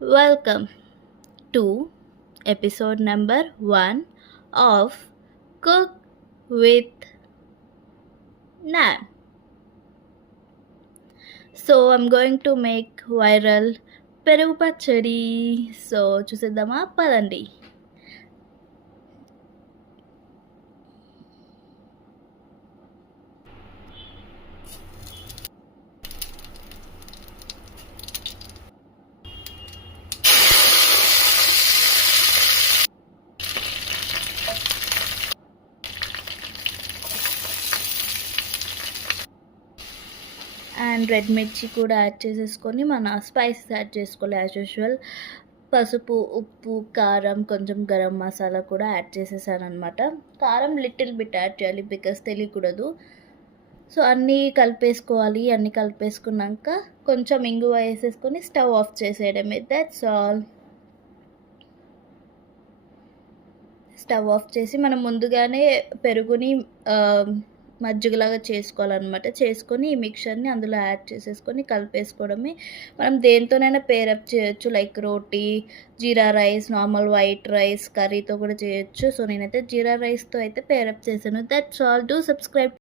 Welcome to episode number 1 of Cook with Nan. So, I'm going to make viral పెరుగు పచ్చడి. So చూసేద్దామా పదండి. And red మిర్చి కూడా యాడ్ చేసేసుకొని మన స్పైసెస్ యాడ్ చేసుకోవాలి యాజ్ యూజువల్. పసుపు, ఉప్పు, కారం, కొంచెం గరం మసాలా కూడా యాడ్ చేసేసాను అనమాట. కారం లిటిల్ బిట్ యాడ్ చేయాలి బికాస్ తెలియకూడదు. సో అన్నీ కలిపేసుకోవాలి. అన్నీ కలిపేసుకున్నాక కొంచెం ఇంగువ వేసేసుకొని స్టవ్ ఆఫ్ చేసేయడమే. That's all. స్టవ్ ఆఫ్ చేసి మనం ముందుగానే పెరుగుని మజ్జిగలాగా చేసుకోవాలన్నమాట. చేసుకొని ఈ మిక్చర్ని అందులో యాడ్ చేసేసుకొని కలిపేసుకోవడమే. మనం దేనితోనైనా పేరప్ చేయొచ్చు, లైక్ రోటీ, జీరా రైస్, నార్మల్ వైట్ రైస్, కర్రీతో కూడా చేయొచ్చు. సో నేనైతే జీరా రైస్తో అయితే పేరప్ చేశాను. That's all. Do subscribe.